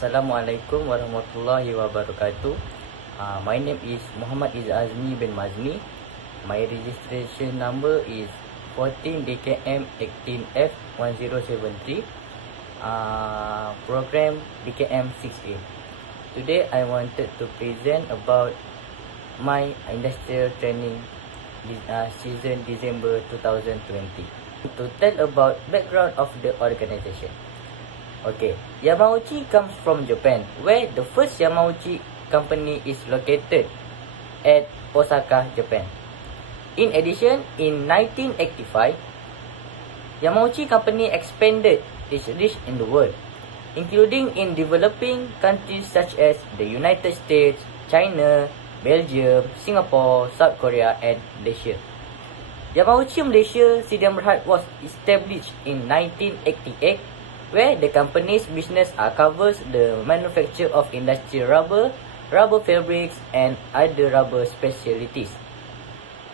Assalamualaikum warahmatullahi wabarakatuh. My name is Muhammad Azmi bin Mazmi. My registration number is 14DKM18F1073. Program DKM6A. Today I wanted to present about my industrial training season December 2020. To tell about background of the organization. Okay, Yamauchi comes from Japan, where the first Yamauchi company is located at Osaka, Japan. In addition, in 1985, Yamauchi company expanded its reach in the world, including in developing countries such as the United States, China, Belgium, Singapore, South Korea, and Malaysia. Yamauchi Malaysia Sdn Bhd was established in 1988, where the company's business covers the manufacture of industrial rubber, rubber fabrics, and other rubber specialties.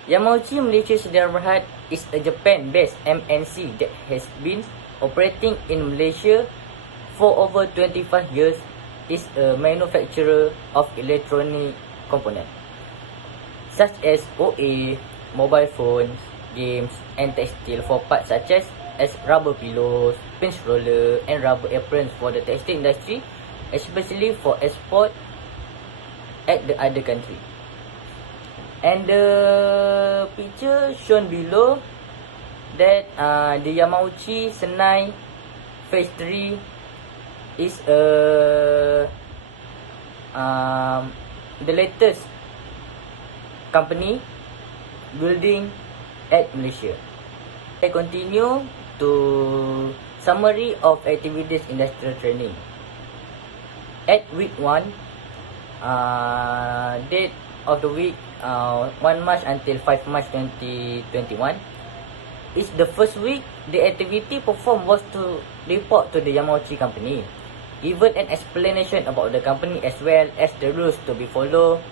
Yamauchi Malaysia Sdn Bhd is a Japan-based MNC that has been operating in Malaysia for over 25 years. Is a manufacturer of electronic components such as OA, mobile phones, games, and textile for parts such as rubber pillows, pinch roller, and rubber aprons for the textile industry, especially for export at the other country. And the picture shown below that the Yamauchi Senai Phase 3 is the latest company building at Malaysia. I continue to summary of activities industrial training. At week 1, date of the week 1 March until 5 March 2021 is the first week. The activity performed was to report to the Yamauchi company, given an explanation about the company as well as the rules to be followed,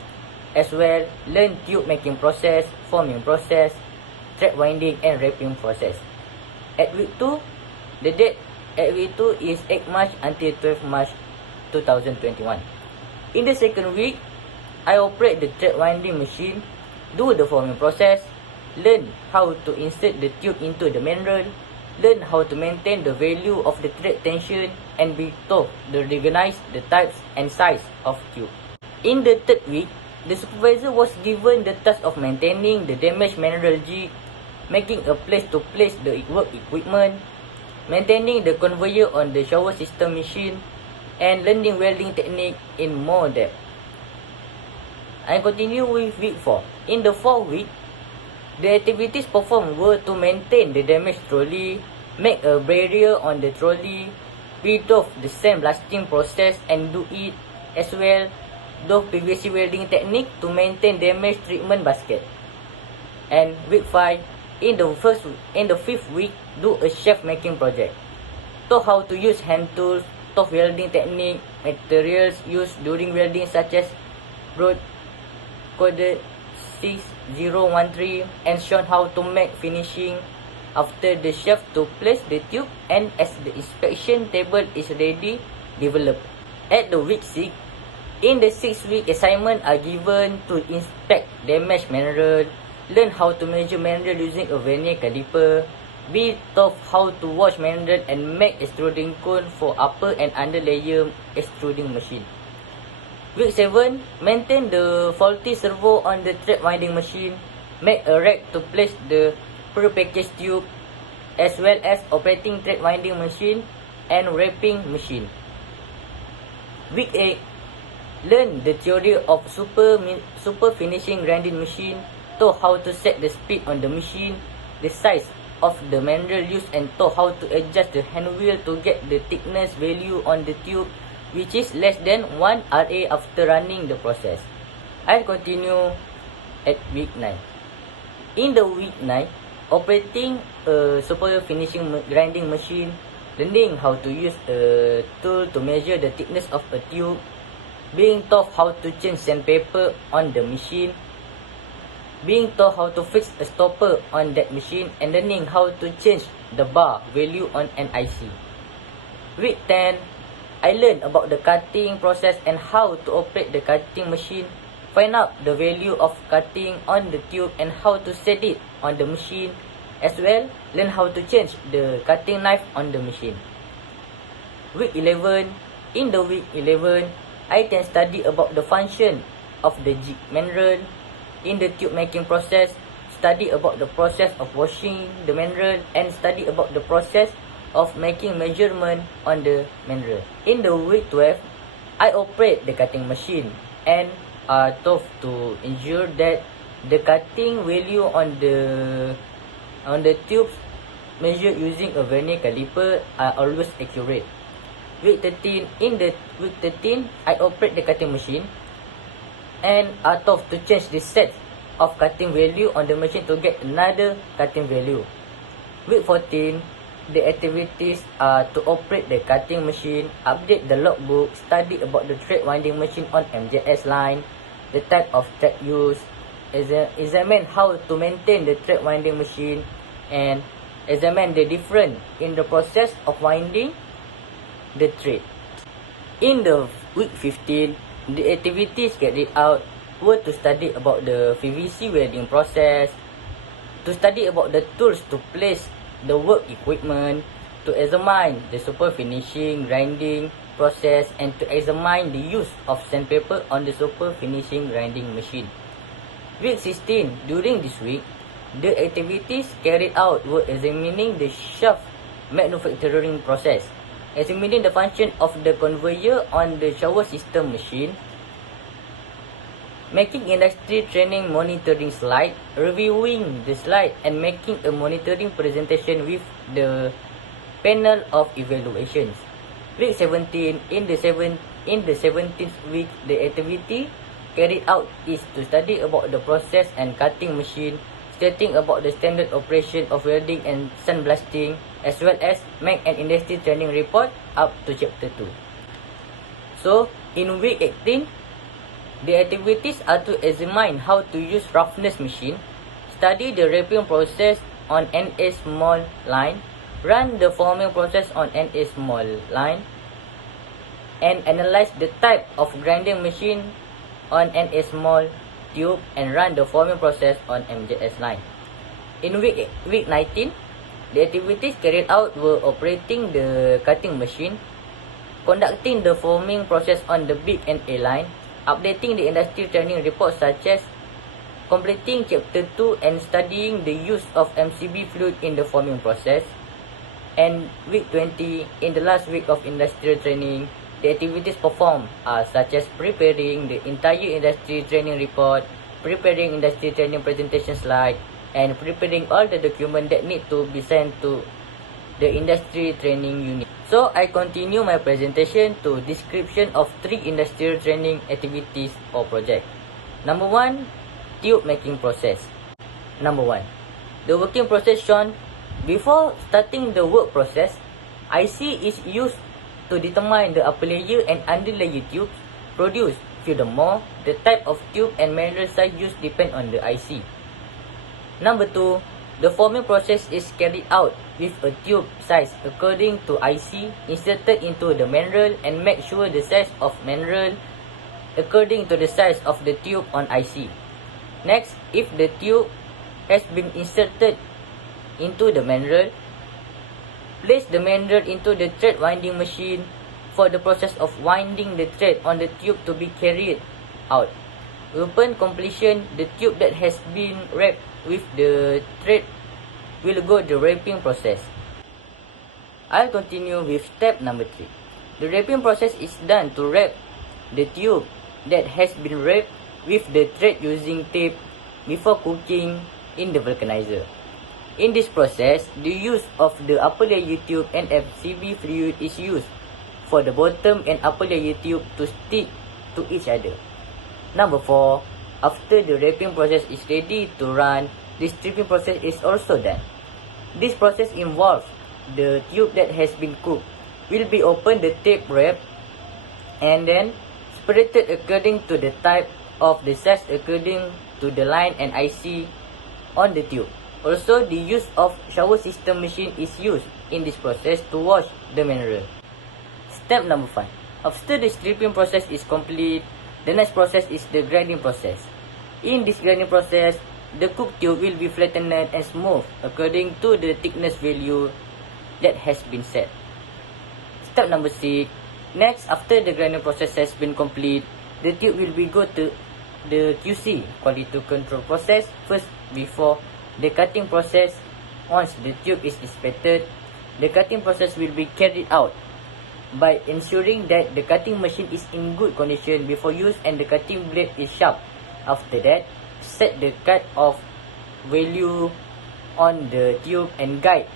as well learn tube making process, forming process, thread winding, and wrapping process. At week 2, the date at week 2 is 8 March until 12 March 2021. In the second week, I operate the thread winding machine, do the forming process, learn how to insert the tube into the manual, learn how to maintain the value of the thread tension, and be taught to recognize the types and size of tube. In the third week, the supervisor was given the task of maintaining the damaged manual jig, making a place to place the work equipment, maintaining the conveyor on the shower system machine, and learning welding technique in more depth. I continue with week 4. In the fourth week, the activities performed were to maintain the damaged trolley, make a barrier on the trolley, beat off the sandblasting process, and do it as well the PVC welding technique to maintain damaged treatment basket. And week 5, in the fifth week, do a shaft making project. Taught how to use hand tools, taught welding technique, materials used during welding such as broad coded 6013, and shown how to make finishing after the shaft to place the tube, and as the inspection table is ready, developed. At the week 6, in the 6th week, assignments are given to inspect damaged manual, learn how to measure manual using a vernier caliper, be taught how to wash manual, and make extruding cone for upper and under layer extruding machine. Week 7, maintain the faulty servo on the thread winding machine, make a rack to place the pre-packaged tube, as well as operating thread winding machine and wrapping machine. Week 8, learn the theory of super finishing grinding machine, taught how to set the speed on the machine, the size of the manual used, and taught how to adjust the hand wheel to get the thickness value on the tube, which is less than 1 RA after running the process. I continue at week 9. In the week 9, operating a super finishing grinding machine, learning how to use a tool to measure the thickness of a tube, being taught how to change sandpaper on the machine, being taught how to fix a stopper on that machine, and learning how to change the bar value on an IC. Week 10, I learned about the cutting process and how to operate the cutting machine, find out the value of cutting on the tube and how to set it on the machine, as well learn how to change the cutting knife on the machine. Week 11. In the week 11, I can study about the function of the jig mineral in the tube making process, study about the process of washing the mineral, and study about the process of making measurement on the mineral. In the week 12, I operate the cutting machine and are told to ensure that the cutting value on the tubes measured using a vernier caliper are always accurate. Week 13. In the week 13, I operate the cutting machine and are told to change the set of cutting value on the machine to get another cutting value. Week 14, the activities are to operate the cutting machine, update the logbook, study about the thread winding machine on MJS line, the type of thread used, examine how to maintain the thread winding machine, and examine the difference in the process of winding the thread. In the week 15, the activities carried out were to study about the PVC welding process, to study about the tools to place the work equipment, to examine the super finishing grinding process, and to examine the use of sandpaper on the super finishing grinding machine. Week 16. During this week, the activities carried out were examining the shaft manufacturing process, examining the function of the conveyor on the shower system machine, making industry training monitoring slide, reviewing the slide, and making a monitoring presentation with the panel of evaluations. Week 17. In the 17th week, the activity carried out is to study about the process and cutting machine, stating about the standard operation of welding and sandblasting, as well as make an industry training report up to chapter 2. So, in week 18, the activities are to examine how to use roughness machine, study the wrapping process on NA small line, run the forming process on NA small line, and analyze the type of grinding machine on NA small tube and run the forming process on MJS line. In week 19, the activities carried out were operating the cutting machine, conducting the forming process on the big NA line, updating the industry training reports such as completing chapter 2 and studying the use of MCB fluid in the forming process. And week 20, in the last week of industrial training, the activities performed are such as preparing the entire industry training report, preparing industry training presentation slide, and preparing all the documents that need to be sent to the industry training unit. So, I continue my presentation to description of 3 industrial training activities or project. Number 1, tube making process. Number 1, the working process shown. Before starting the work process, IC is used to determine the upper layer and under layer tubes produced. Furthermore, the type of tube and mineral size used depend on the IC. Number 2, the forming process is carried out with a tube size according to IC inserted into the mineral and make sure the size of mineral according to the size of the tube on IC. Next, if the tube has been inserted into the mineral, place the mineral into the thread winding machine for the process of winding the thread on the tube to be carried out. Upon completion, the tube that has been wrapped with the thread will go the wrapping process. I'll continue with step number 3. The wrapping process is done to wrap the tube that has been wrapped with the thread using tape before cooking in the vulcanizer. In this process, the use of the upper layer tube and MCB fluid is used for the bottom and upper layer tube to stick to each other. Number 4, after the wrapping process is ready to run, the stripping process is also done. This process involves the tube that has been cooked will be opened, the tape wrap, and then separated according to the type of the size according to the line and IC on the tube. Also, the use of shower system machine is used in this process to wash the mineral. Step number 5. After the stripping process is complete, the next process is the grinding process. In this grinding process, the cooked tube will be flattened and smooth according to the thickness value that has been set. Step number 6. Next, after the grinding process has been complete, the tube will be go to the QC, quality control process, first before the cutting process. Once the tube is inspected, the cutting process will be carried out by ensuring that the cutting machine is in good condition before use and the cutting blade is sharp. After that, set the cut-off value on the tube and guide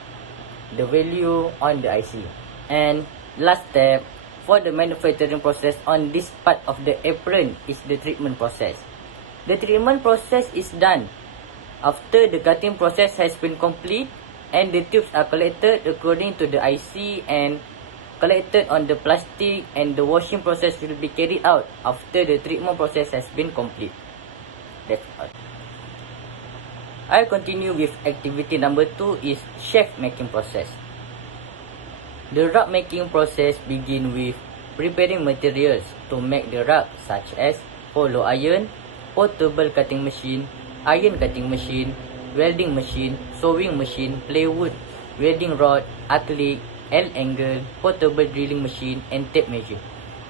the value on the IC. And last step for the manufacturing process on this part of the apron is the treatment process. The treatment process is done after the cutting process has been complete and the tubes are collected according to the IC and collected on the plastic, and the washing process will be carried out after the treatment process has been complete. That's all. I'll continue with activity number 2 is shaft making process. The rug making process begin with preparing materials to make the rug such as hollow iron, portable cutting machine, iron cutting machine, welding machine, sewing machine, plywood, welding rod, acrylic, L-angle, portable drilling machine and tape measure.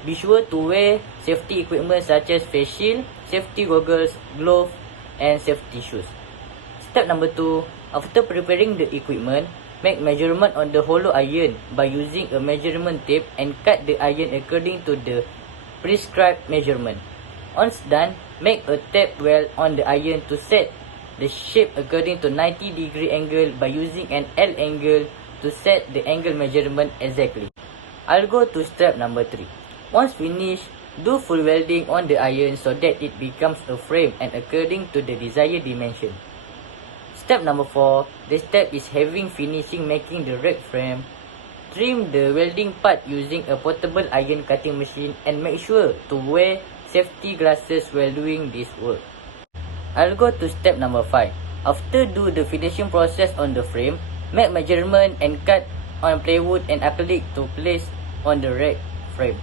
Be sure to wear safety equipment such as face shield, safety goggles, gloves and safety shoes. Step number 2. After preparing the equipment, make measurement on the hollow iron by using a measurement tape and cut the iron according to the prescribed measurement. Once done, make a tape weld on the iron to set the shape according to 90-degree angle by using an L angle to set the angle measurement exactly. I'll go to step number 3. Once finished, do full welding on the iron so that it becomes a frame and according to the desired dimension. Step number 4. The step is having finishing making the rack frame. Trim the welding part using a portable iron cutting machine and make sure to wear safety glasses while doing this work. I'll go to step number 5. After do the finishing process on the frame, make measurement and cut on plywood and acrylic to place on the rack frame.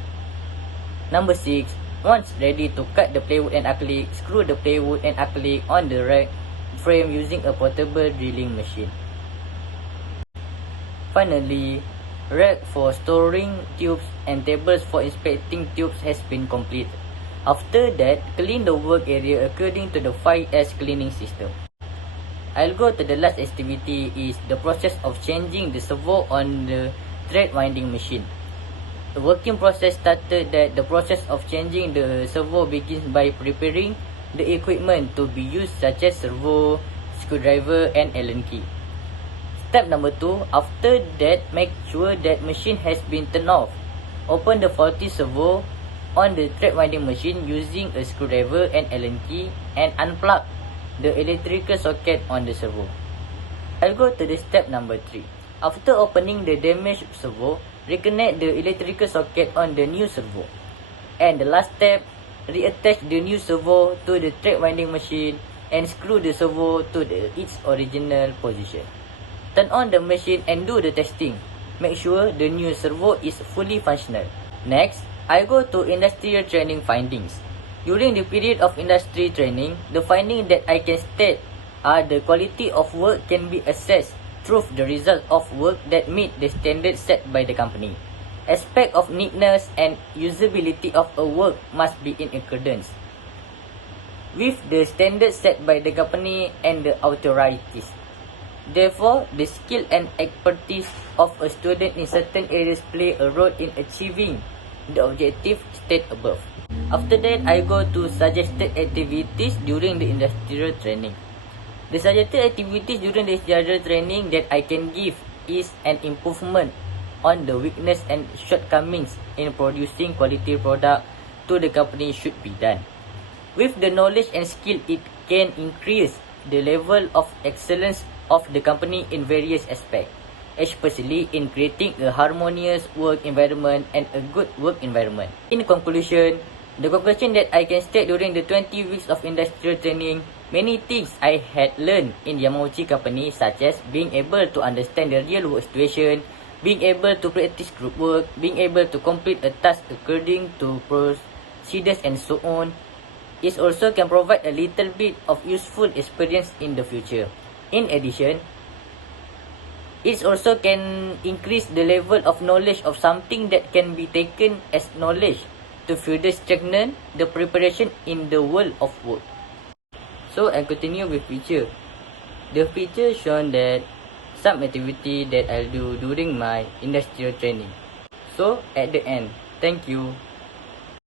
Number 6. Once ready to cut the plywood and acrylic, screw the plywood and acrylic on the rack frame using a portable drilling machine. Finally, rack for storing tubes and tables for inspecting tubes has been completed. After that, clean the work area according to the 5S cleaning system. I'll go to the last activity is the process of changing the servo on the thread winding machine. The working process started that the process of changing the servo begins by preparing the equipment to be used such as servo, screwdriver and Allen key. Step number 2. After that, make sure that machine has been turned off. Open the faulty servo on the thread winding machine using a screwdriver and Allen key and unplug the electrical socket on the servo. I'll go to the step number 3. After opening the damaged servo, reconnect the electrical socket on the new servo. And the last step, reattach the new servo to the thread winding machine and screw the servo to its original position. Turn on the machine and do the testing. Make sure the new servo is fully functional. Next, I go to industrial training findings. During the period of industry training, the findings that I can state are the quality of work can be assessed through the result of work that meet the standards set by the company. Aspect of neatness and usability of a work must be in accordance with the standards set by the company and the authorities. Therefore, the skill and expertise of a student in certain areas play a role in achieving the objective stated above. After that, I go to suggested activities during the industrial training. The suggested activities during the industrial training that I can give is an improvement on the weakness and shortcomings in producing quality product to the company should be done. With the knowledge and skill, it can increase the level of excellence of the company in various aspects, especially in creating a harmonious work environment and a good work environment. In conclusion, the conclusion that I can state during the 20 weeks of industrial training, many things I had learned in Yamauchi company, such as being able to understand the real work situation, being able to practice group work, being able to complete a task according to procedures and so on. It also can provide a little bit of useful experience in the future. In addition, it also can increase the level of knowledge of something that can be taken as knowledge to further strengthen the preparation in the world of work. So I continue with picture. The picture shown that some activity that I'll do during my industrial training. So at the end, thank you.